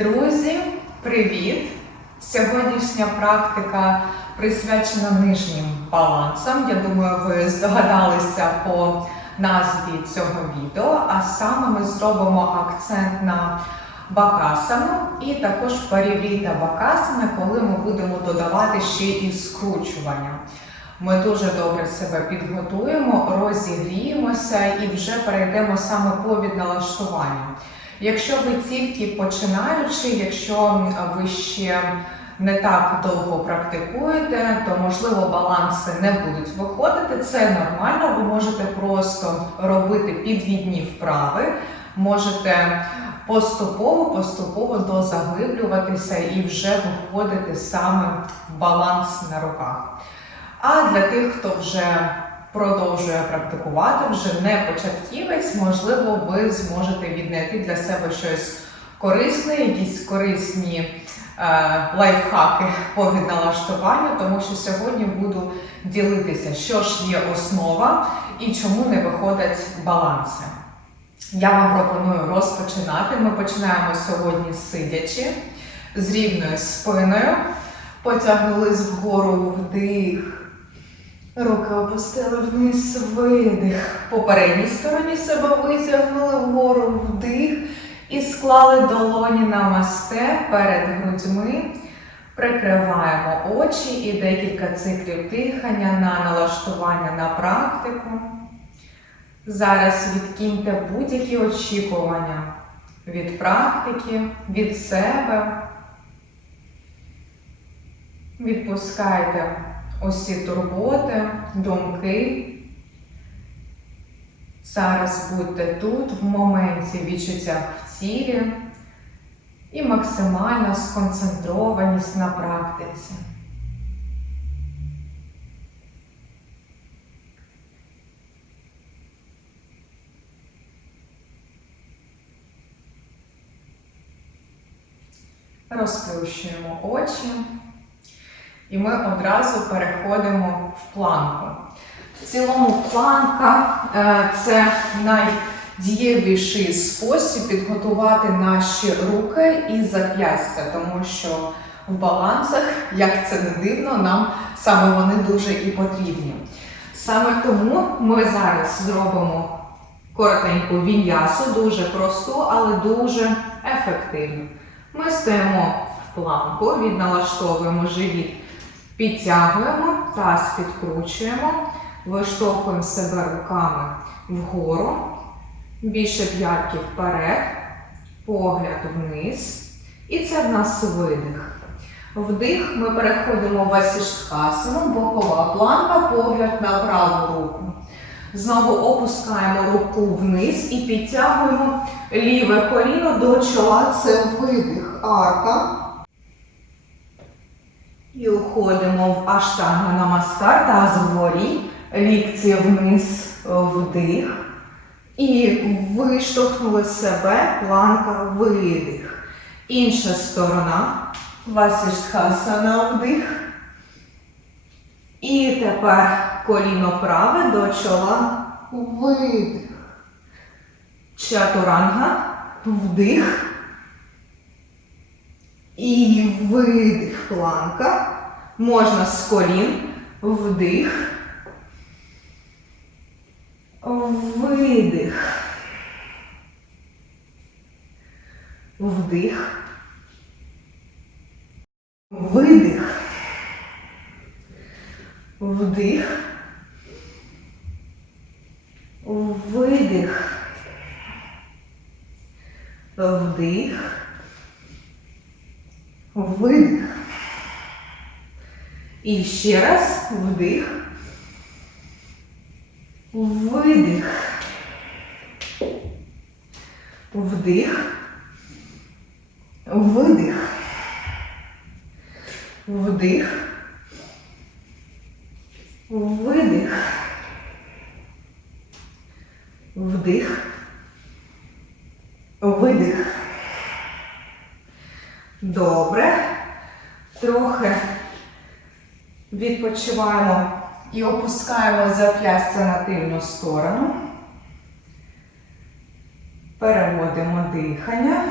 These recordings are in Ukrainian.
Друзі, привіт! Сьогоднішня практика присвячена нижнім балансам. Я думаю, ви здогадалися по назві цього відео, а саме ми зробимо акцент на бакасану і також парівріта бакасана, коли ми будемо додавати ще і скручування. Ми дуже добре себе підготуємо, розігріємося і вже перейдемо саме по відналаштуванню. Якщо ви тільки починаючи, якщо ви ще не так довго практикуєте, то можливо баланси не будуть виходити. Це нормально. Ви можете просто робити підвідні вправи, можете поступово, поступово дозаглиблюватися і вже виходити саме в баланс на руках. А для тих, хто вже продовжує практикувати, вже не початківець, можливо, ви зможете віднайти для себе щось корисне, якісь корисні е, лайфхаки по відналаштуванню, тому що сьогодні буду ділитися, що ж є основа і чому не виходять баланси. Я вам пропоную розпочинати. Ми починаємо сьогодні сидячи з рівною спиною, потягнулись вгору вдих. Руки опустили вниз, видих. По передній стороні себе витягнули вгору вдих і склали долоні на масте перед грудьми. Прикриваємо очі і декілька циклів дихання на налаштування на практику. Зараз відкиньте будь-які очікування від практики, від себе. Відпускайте усі турботи, думки. Зараз будьте тут, в моменті відчуття в тілі і максимальна сконцентрованість на практиці. Розплющуємо очі. І ми одразу переходимо в планку. В цілому планка е, це найдієвіший спосіб підготувати наші руки і зап'ястя, тому що в балансах, як це не дивно, нам саме вони дуже і потрібні. Саме тому ми зараз зробимо коротеньку віньясу, дуже просту, але дуже ефективну. Ми стоїмо в планку, відналаштовуємо живіт. Підтягуємо, таз підкручуємо, виштовхуємо себе руками вгору, більше п'ятки вперед, погляд вниз. І це в нас видих. Вдих ми переходимо в васіштхасану, бокова планка, погляд на праву руку. Знову опускаємо руку вниз і підтягуємо ліве коліно до чола. Це видих. Арка. І уходимо в аштанга намаскар, таз вгорі, лікці вниз, вдих. І виштовхнули себе, планка, видих. Інша сторона. Васіштхасана вдих. І тепер коліно праве до чола, видих. Чатуранга, вдих. І видих планка. Можна з колін. Вдих. Видих. Вдих. Видих. Вдих. Видих. Вдих. Видих. І ще раз вдих. Видих. Вдих. Видих. Вдих. Видих. Вдих. Видих. Добре. Трохи відпочиваємо і опускаємо зап'ястя на тильну сторону. Переводимо дихання.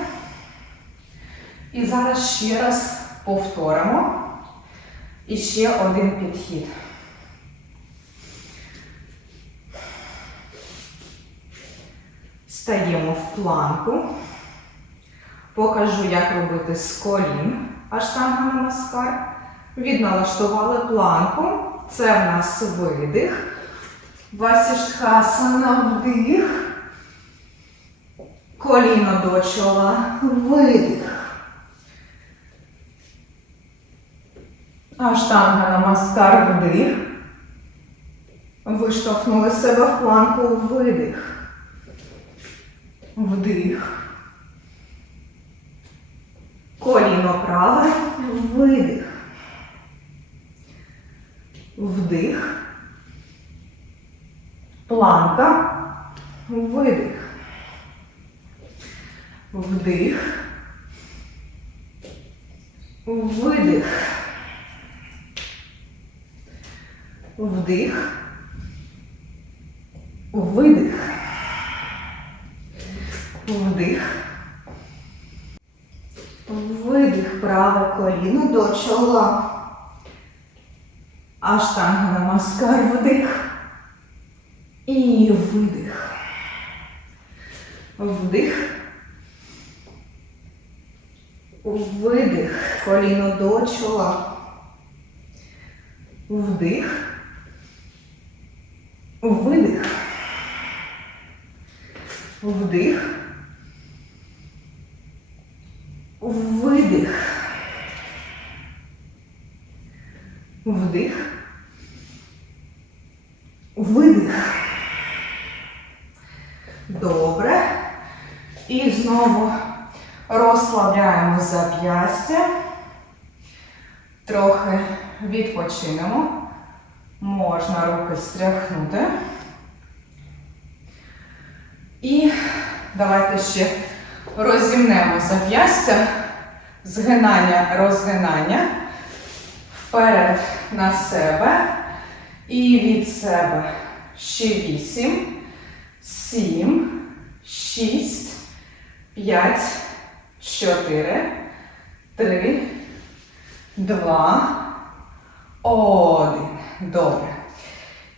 І зараз ще раз повторимо. І ще один підхід. Стаємо в планку. Покажу, як робити з колін аштанга намаскар. Відналаштували планку. Це в нас видих. Васіштхасана вдих. Коліно до чола. Видих. Аштанга намаскар вдих. Виштовхнули себе в планку видих. Вдих. Коліно праве. Видих. Вдих. Планка. Видих. Вдих. Видих. Вдих. Видих. Вдих. Видих праве коліно до чола. Аштанга намаскар вдих. І видих. Вдих. Видих. Коліно до чола. Вдих. Видих. Вдих. Видих. Вдих. Видих. Добре. І знову розслабляємо зап'ястя. Трохи відпочинемо. Можна руки стряхнути. І давайте ще розімнемо зап'ястя. Згинання, розгинання. Вперед на себе. І від себе ще вісім, сім, шість, п'ять, чотири, три, два, один. Добре.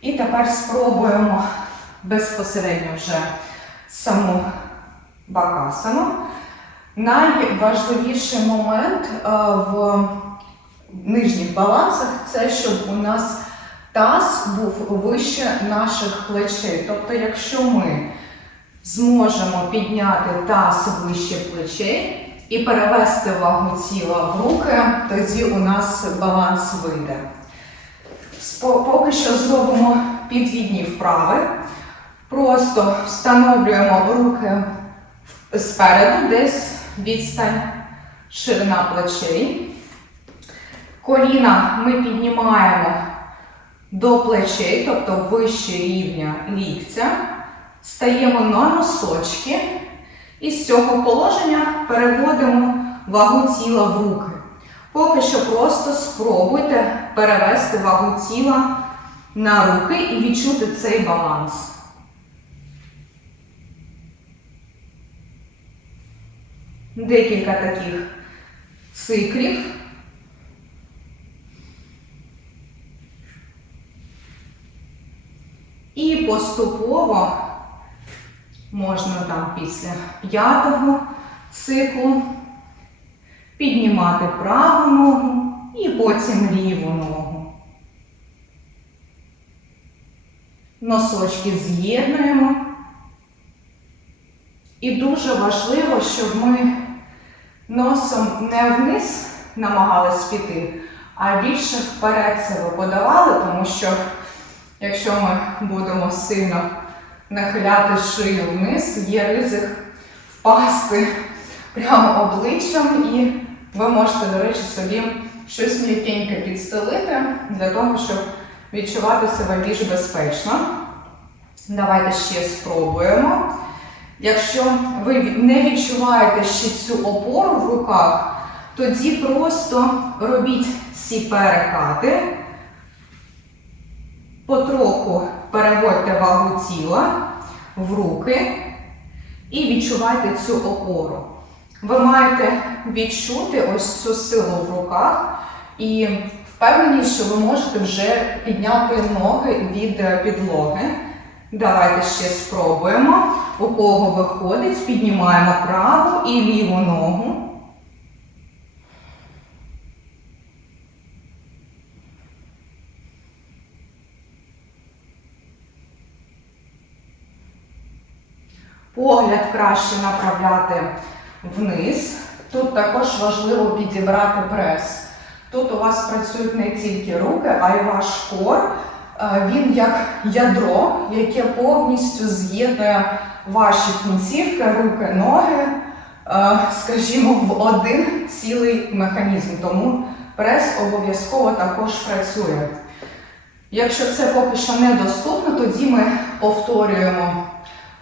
І тепер спробуємо безпосередньо вже саму бакасану. Найважливіший момент е, в нижніх балансах це щоб у нас таз був вище наших плечей. Тобто, якщо ми зможемо підняти таз вище плечей і перевести вагу тіла в руки, тоді у нас баланс вийде. Поки що зробимо підвідні вправи. Просто встановлюємо руки спереду, десь відстань, ширина плечей. Коліна ми піднімаємо до плечей, тобто вище рівня ліктя. Стаємо на носочки і з цього положення переводимо вагу тіла в руки. Поки що просто спробуйте перевести вагу тіла на руки і відчути цей баланс. Декілька таких циклів. І поступово можна там після п'ятого циклу піднімати праву ногу і потім ліву ногу. Носочки з'єднуємо. І дуже важливо, щоб ми носом не вниз намагались піти, а більше вперед себе подавали, тому що якщо ми будемо сильно нахиляти шию вниз, є ризик впасти прямо обличчям, і ви можете, до речі, собі щось м'якеньке підстелити для того, щоб відчувати себе більш безпечно. Давайте ще спробуємо. Якщо ви не відчуваєте ще цю опору в руках, тоді просто робіть ці перекати, потроху переводьте вагу тіла в руки і відчувайте цю опору. Ви маєте відчути ось цю силу в руках і впевнені, що ви можете вже підняти ноги від підлоги. Давайте ще спробуємо. У кого виходить, піднімаємо праву і ліву ногу. Погляд краще направляти вниз. Тут також важливо підібрати прес. Тут у вас працюють не тільки руки, а й ваш кор. Е, Він як ядро, яке повністю з'єднує ваші кінцівки, руки, ноги, е, скажімо, в один цілий механізм. Тому прес обов'язково також працює. Якщо це поки що недоступно, тоді ми повторюємо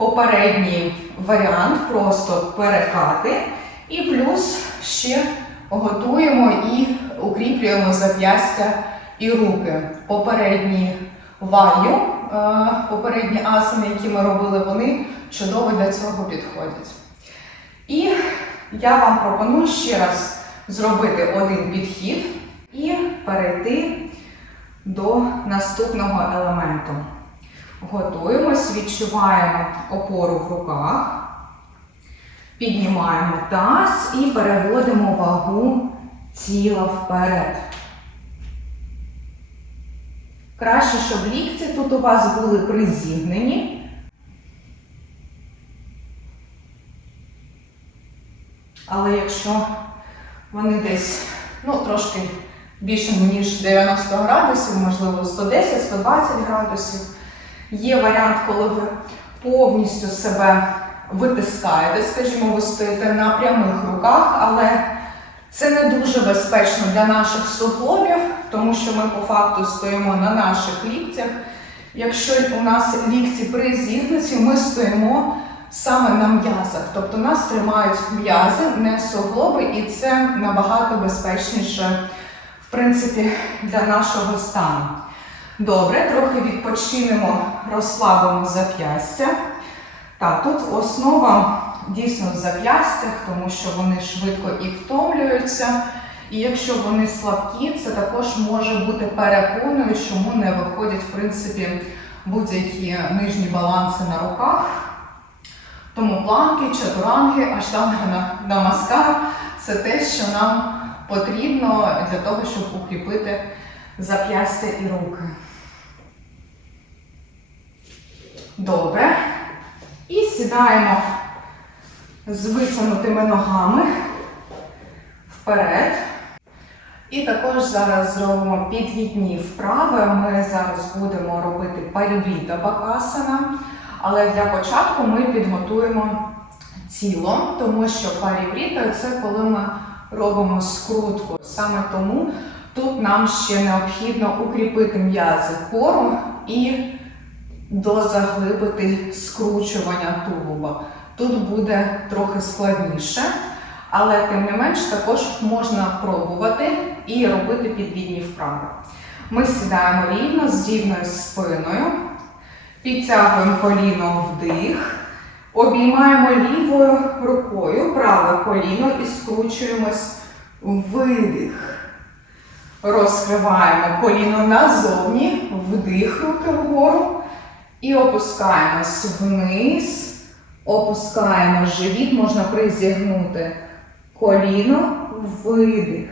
попередній варіант, просто перекати, і плюс ще готуємо і укріплюємо зап'ястя і руки. Попередні ваю, е, попередні асани, які ми робили, вони чудово для цього підходять. І я вам пропоную ще раз зробити один підхід і перейти до наступного елементу. Готуємось, відчуваємо опору в руках, піднімаємо таз і переводимо вагу тіла вперед. Краще, щоб лікті тут у вас були призігнені. Але якщо вони десь ну, трошки більше, ніж 90 градусів, можливо 110-120 градусів, Є варіант, коли ви повністю себе витискаєте, скажімо, ви стоїте на прямих руках, але це не дуже безпечно для наших суглобів, тому що ми по факту стоїмо на наших ліктях. Якщо у нас лікті призігнуті, ми стоїмо саме на м'язах, тобто нас тримають м'язи, не суглоби, і це набагато безпечніше, в принципі, для нашого стану. Добре, трохи відпочинемо, розслабимо зап'ястя. Так, тут основа дійсно в зап'ястях, тому що вони швидко і втомлюються. І якщо вони слабкі, це також може бути перепоною, чому не виходять, в принципі, будь-які нижні баланси на руках. Тому планки, чатуранги, аштанга намаскар – це те, що нам потрібно для того, щоб укріпити зап'ястя і руки. Добре. І сідаємо з висунутими ногами вперед. І також зараз зробимо підвідні вправи. Ми зараз будемо робити парівіта бакасана. Але для початку ми підготуємо тіло, тому що парівріта це коли ми робимо скрутку. Саме тому тут нам ще необхідно укріпити м'язи кору і дозаглибити скручування тулуба. Тут буде трохи складніше, але тим не менш також можна пробувати і робити підвідні вправи. Ми сідаємо рівно з рівною спиною, підтягуємо коліно вдих, обіймаємо лівою рукою праве коліно і скручуємось видих. Розкриваємо коліно назовні, вдих руки вгору. І опускаємось вниз, опускаємо живіт, можна призігнути коліно, видих.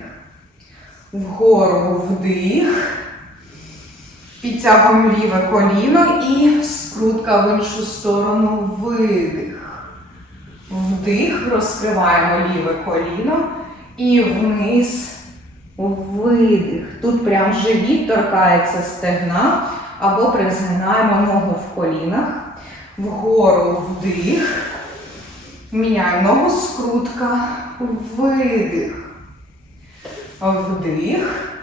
Вгору вдих. Підтягуємо ліве коліно і скрутка в іншу сторону видих. Вдих, розкриваємо ліве коліно і вниз видих. Тут прям живіт торкається стегна або призгинаємо ногу в колінах, вгору вдих. Міняємо ногу скрутка, видих. Вдих.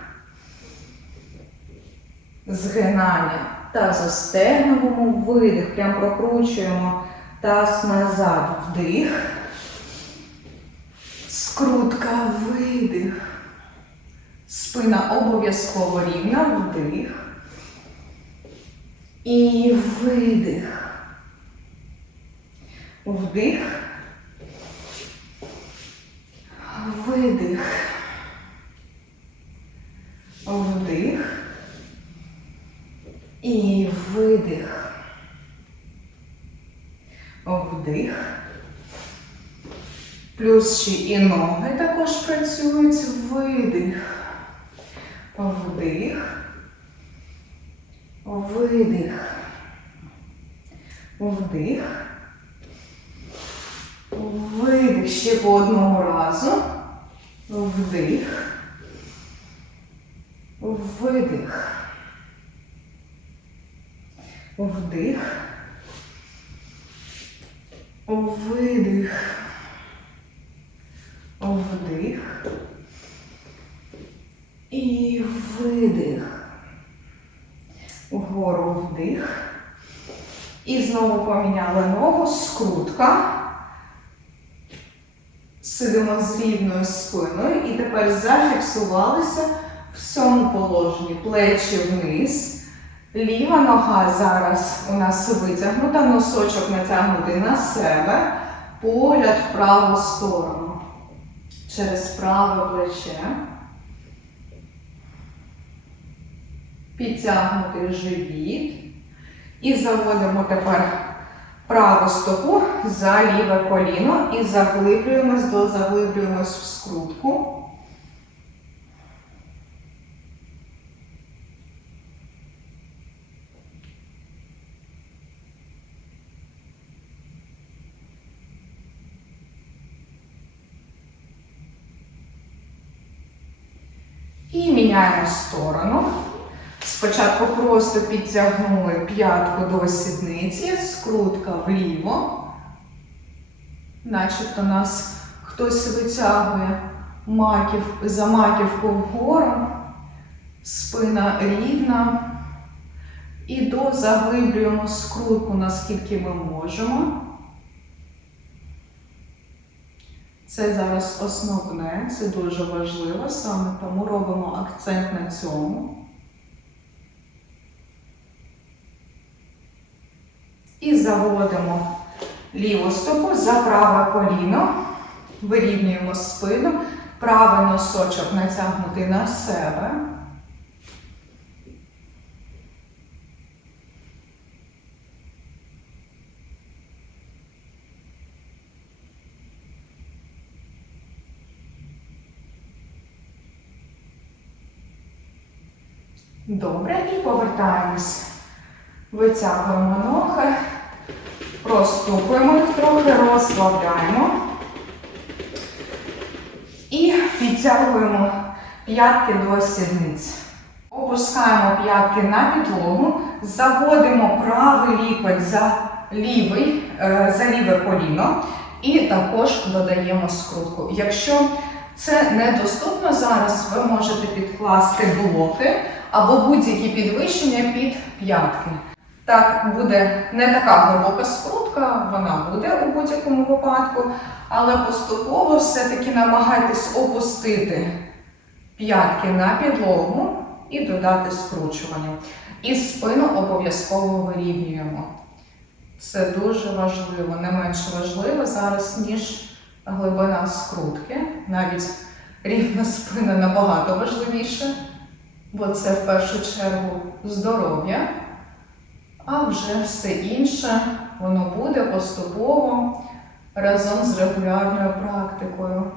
Згинання та застегнуємо видих. Прям прокручуємо таз назад. Вдих. Скрутка, видих. Спина обов'язково рівна, вдих. І видих. Вдих. видих. Вдих. І видих. Вдих. Плюс ще і ноги також працюють. Видих. Вдих. Видих. Вдих. Видих ще по одному разу. Вдих. Видих. Вдих. Видих. Вдих. І видих. Вгору вдих. І знову поміняли ногу, скрутка. Сидимо з рівною спиною і тепер зафіксувалися в цьому положенні. Плечі вниз. Ліва нога зараз у нас витягнута, носочок натягнутий на себе, погляд в праву сторону. Через праве плече. Підтягнутий живіт. І заводимо тепер праву стопу за ліве коліно і заглиблюємось, до заглиблюємось в скрутку. І міняємо сторону. Спочатку просто підтягнули п'ятку до сідниці, скрутка вліво. Начебто нас хтось витягує маків, за маківку вгору, спина рівна. І до заглиблюємо скрутку, наскільки ми можемо. Це зараз основне, це дуже важливо саме, тому робимо акцент на цьому. І заводимо ліву стопу за праве коліно, вирівнюємо спину, правий носочок натягнутий на себе. Добре, і повертаємось. Витягуємо ноги, розступуємо їх трохи, розслабляємо. І підтягуємо п'ятки до сідниць. Опускаємо п'ятки на підлогу, заводимо правий лікоть за лівий, е, за ліве коліно і також додаємо скрутку. Якщо це недоступно зараз, ви можете підкласти блоки або будь-які підвищення під п'ятки. Так, буде не така глибока скрутка, вона буде у будь-якому випадку, але поступово все-таки намагайтесь опустити п'ятки на підлогу і додати скручування. І спину обов'язково вирівнюємо. Це дуже важливо, не менш важливо зараз, ніж глибина скрутки. Навіть рівна спина набагато важливіше, бо це в першу чергу здоров'я. А вже все інше воно буде поступово разом з регулярною практикою.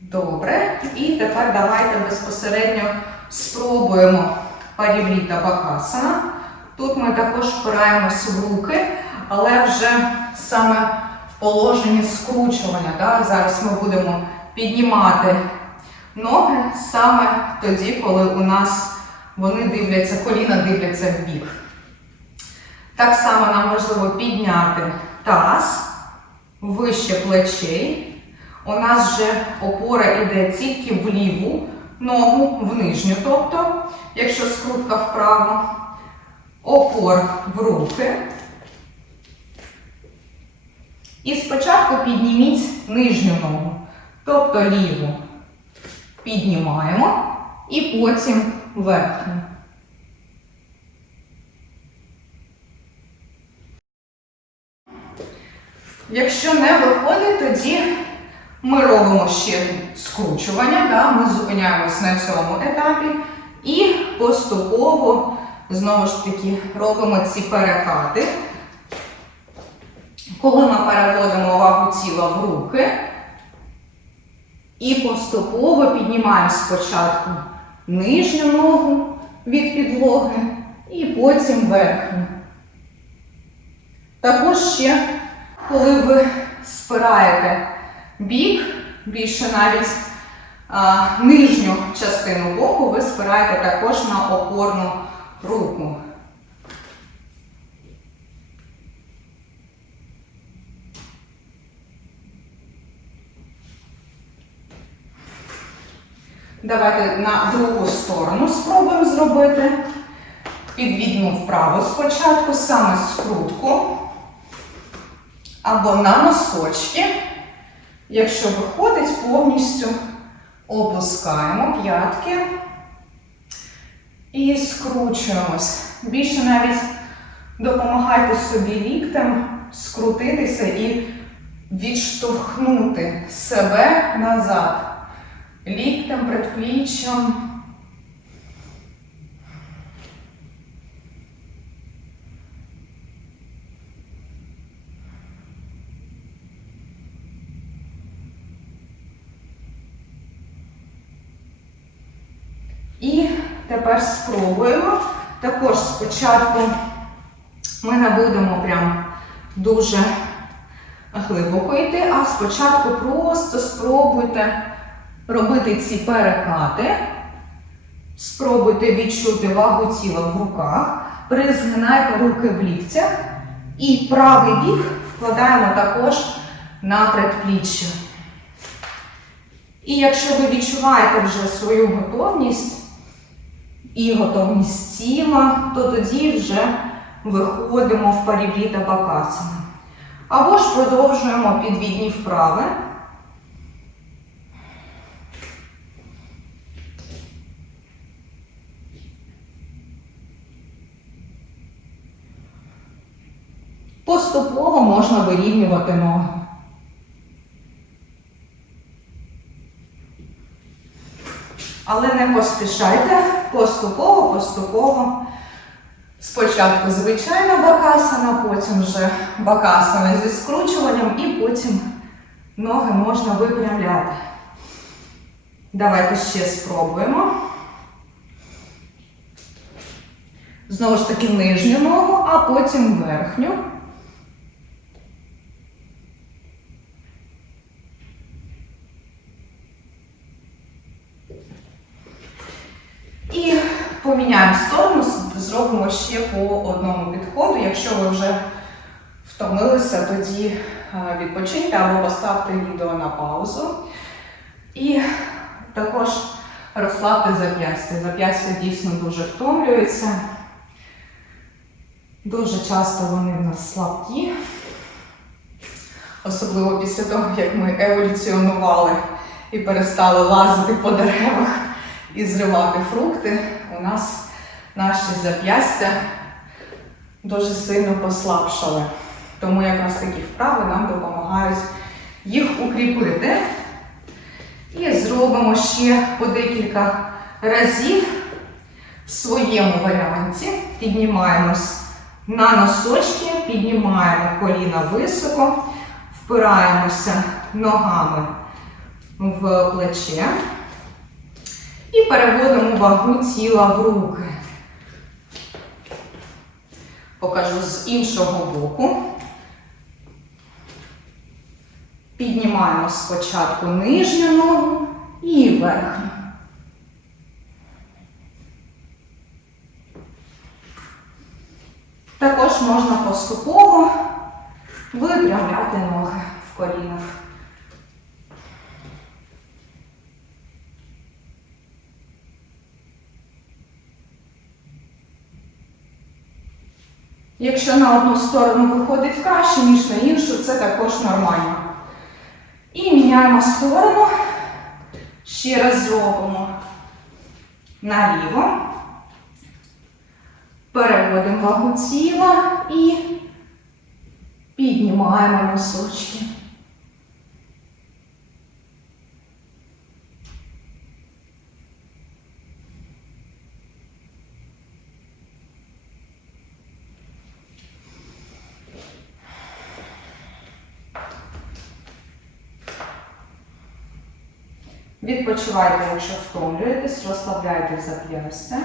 Добре, і тепер давайте безпосередньо спробуємо парівріта бакасана. Тут ми також впираємось в руки, але вже саме в положенні скручування. Да? Зараз ми будемо піднімати ноги саме тоді, коли у нас вони дивляться, коліна дивляться в бік. Так само нам важливо підняти таз вище плечей. У нас вже опора йде тільки в ліву ногу, в нижню, тобто, якщо скрутка вправо, опор в руки. І спочатку підніміть нижню ногу, тобто ліву піднімаємо і потім верхню. Якщо не виходить, тоді ми робимо ще скручування, да? ми зупиняємось на цьому етапі і поступово знову ж таки робимо ці перекати. Коли ми переводимо вагу тіла в руки і поступово піднімаємо спочатку нижню ногу від підлоги і потім верхню. Також ще, коли ви спираєте бік, більше навіть а, нижню частину боку, ви спираєте також на опорну руку. Давайте на другу сторону спробуємо зробити. Підвідну вправо спочатку, саме скрутку або на носочки. Якщо виходить, повністю опускаємо п'ятки і скручуємось. Більше навіть допомагайте собі ліктем скрутитися і відштовхнути себе назад. Ліктем, предпліччям. І тепер спробуємо. Також спочатку ми не будемо прям дуже глибоко йти, а спочатку просто спробуйте робити ці перекати. Спробуйте відчути вагу тіла в руках, призгинайте руки в ліктях і правий бік вкладаємо також на предпліччя. І якщо ви відчуваєте вже свою готовність і готовність тіла, то тоді вже виходимо в парівліта бакасана. Або ж продовжуємо підвідні вправи. Поступово можна вирівнювати ноги. Але не поспішайте, поступово, поступово. Спочатку звичайна бакасана, потім вже бакасана зі скручуванням і потім ноги можна випрямляти. Давайте ще спробуємо. Знову ж таки нижню ногу, а потім верхню. І поміняємо сторону, зробимо ще по одному підходу. Якщо ви вже втомилися, тоді е, відпочиньте або поставте відео на паузу. І також розслабте зап'ястя. Зап'ястя дійсно дуже втомлюється. Дуже часто вони в нас слабкі. Особливо після того, як ми еволюціонували і перестали лазити по деревах і зривати фрукти, нас наші зап'ястя дуже сильно послабшали. Тому якраз такі вправи нам допомагають їх укріпити. І зробимо ще по декілька разів в своєму варіанті. Піднімаємось на носочки, піднімаємо коліна високо, впираємося ногами в плече і переводимо вагу тіла в руки. Покажу з іншого боку. Піднімаємо спочатку нижню ногу і верхню. Також можна поступово випрямляти ноги в колінах. Якщо на одну сторону виходить краще, ніж на іншу, це також нормально. І міняємо сторону. Ще раз зробимо наліво. Переводимо вагу тіла і Піднімаємо носочки. Відпочивайте, якщо втомлюєтесь, розслабляйте зап'ястя.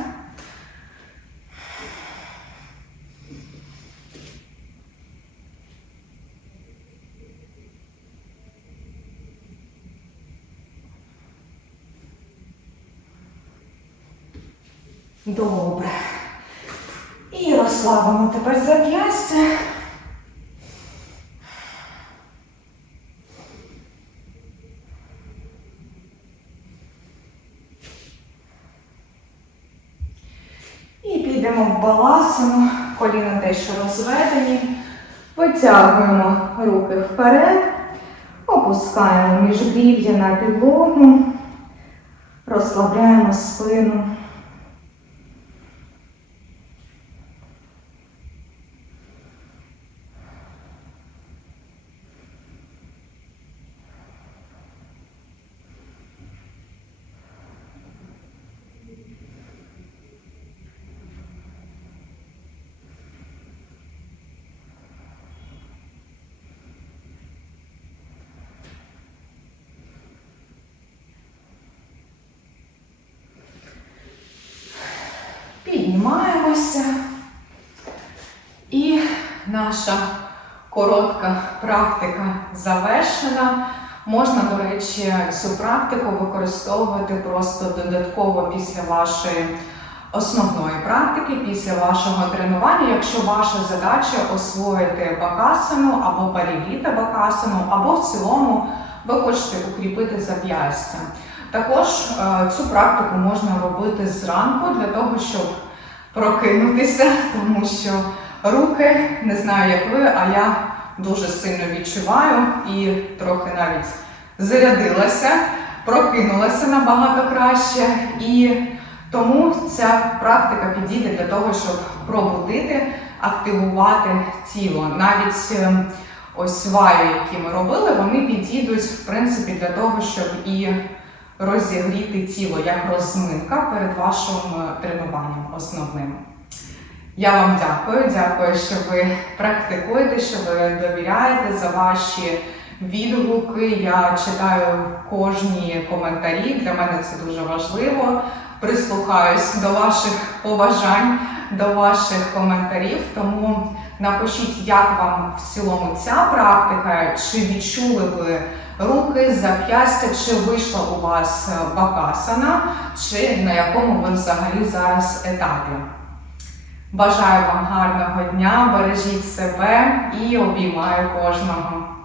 Добре. І розслабимо тепер зап'ястя. І підемо в баласину, розведені. Витягуємо руки вперед, опускаємо міжбрів'я на підлогу, розслабляємо спину. Піднімаємося. І наша коротка практика завершена. Можна, до речі, цю практику використовувати просто додатково після вашої основної практики, після вашого тренування, якщо ваша задача освоїти бакасану або парівіта бакасану, або в цілому ви хочете укріпити зап'ястя. Також е, цю практику можна робити зранку для того, щоб прокинутися, тому що руки, не знаю, як ви, а я дуже сильно відчуваю і трохи навіть зарядилася, прокинулася набагато краще. І тому ця практика підійде для того, щоб пробудити, активувати тіло. Навіть е, ось ваю, які ми робили, вони підійдуть в принципі для того, щоб і розігріти тіло як розминка перед вашим е, тренуванням основним. Я вам дякую, дякую, що ви практикуєте, що ви довіряєте за ваші відгуки. Я читаю кожні коментарі. Для мене це дуже важливо. Прислухаюсь до ваших побажань, до ваших коментарів. Тому напишіть, як вам в цілому ця практика, чи відчули ви руки, зап'ястя, чи вийшла у вас бакасана, чи на якому ви взагалі зараз етапі. Бажаю вам гарного дня, бережіть себе і обіймаю кожного.